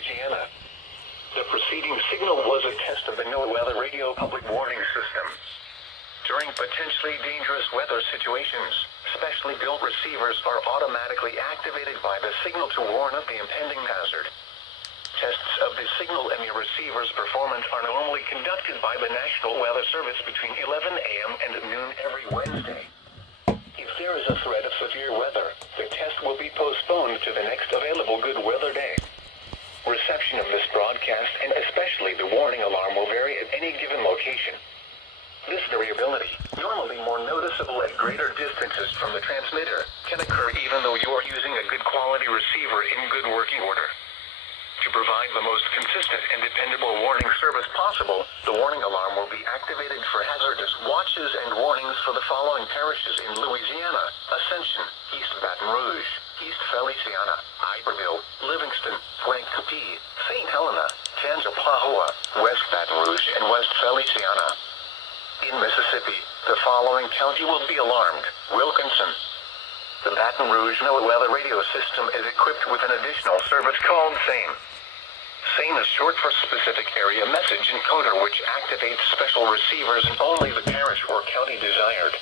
Louisiana. The preceding signal was a test of the NOAA radio public warning system. During potentially dangerous weather situations, specially built receivers are automatically activated by the signal to warn of the impending hazard. Tests of the signal and your receiver's performance are normally conducted by the National Weather Service between 11 a.m. and noon every Wednesday. If there is a threat of severe weather, the test will be postponed to the next available good weather day. Reception of this broadcast and especially the warning alarm will vary at any given location. This variability, normally more noticeable at greater distances from the transmitter, can occur even though you are using a good quality receiver in good working order. To provide the most consistent and dependable warning service possible, the warning alarm will be activated for hazardous watches and warnings for the following parishes in Louisiana: Ascension, East Baton Rouge, East Feliciana, Iberville, Livingston, Waikiki, St. Helena, Tangipahoa, West Baton Rouge, and West Feliciana. In Mississippi, the following county will be alarmed: Wilkinson. The Baton Rouge NOAA weather radio system is equipped with an additional service called SAME. SAME is short for Specific Area Message Encoder, which activates special receivers in only the parish or county desired.